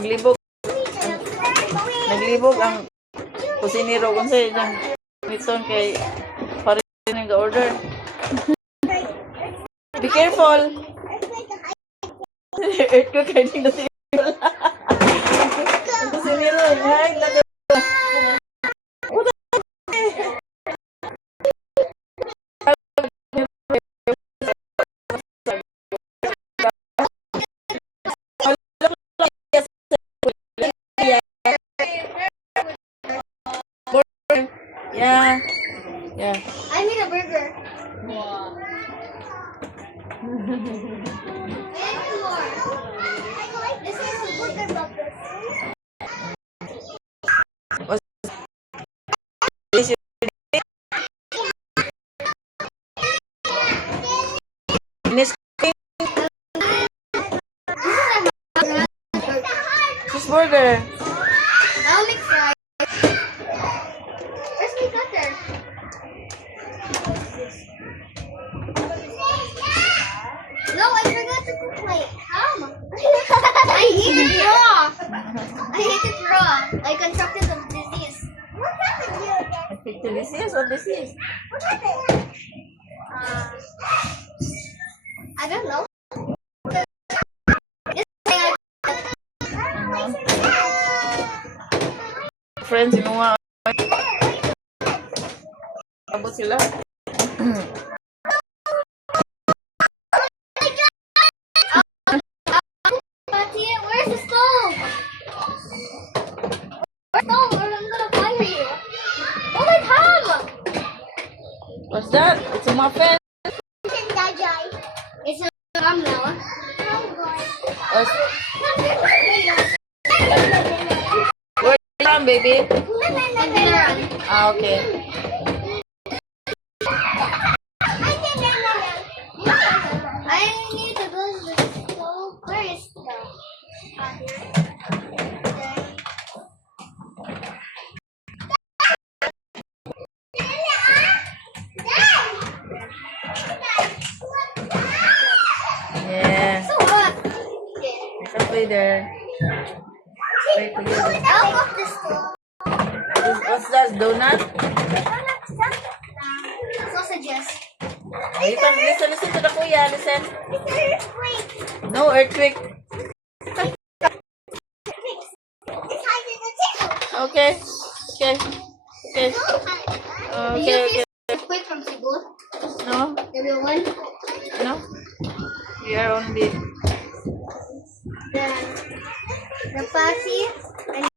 naglibog. Naglibog ang kusinero kung sa'yo dyan. Nitson kay parin yung ga-order. Be careful! Earthquake kayo din na siniro. Ang kusinero. Ay, lado. Yeah. Yeah. I made a burger. Wow. This is a burger bubble. Cheeseburger. I'll make fries. Where's my cutter? No, I forgot to cook my ham. I hate it raw. I hate it raw. I contracted a disease. What happened to you again? Disease? What disease? What happened? I don't know. Friends, yung mga abot sila. Where's the stove? Where's the stove? Or I'm gonna fire you. Oh, my ham! What's that? It's a muffin. It's a ham now. Where's the ham, baby? I'm gonna run. Ah, okay. I need to go to the stove. Where is the Yeah. So what? It's okay there. Wait together. Out of the stove. What's that? Donut? Sausages. Listen to the kuya. Listen. No earthquake. Okay. Okay. Okay. Do you Okay. feel earthquake from Cebu? No? Everyone? No? We are only... The Pasi and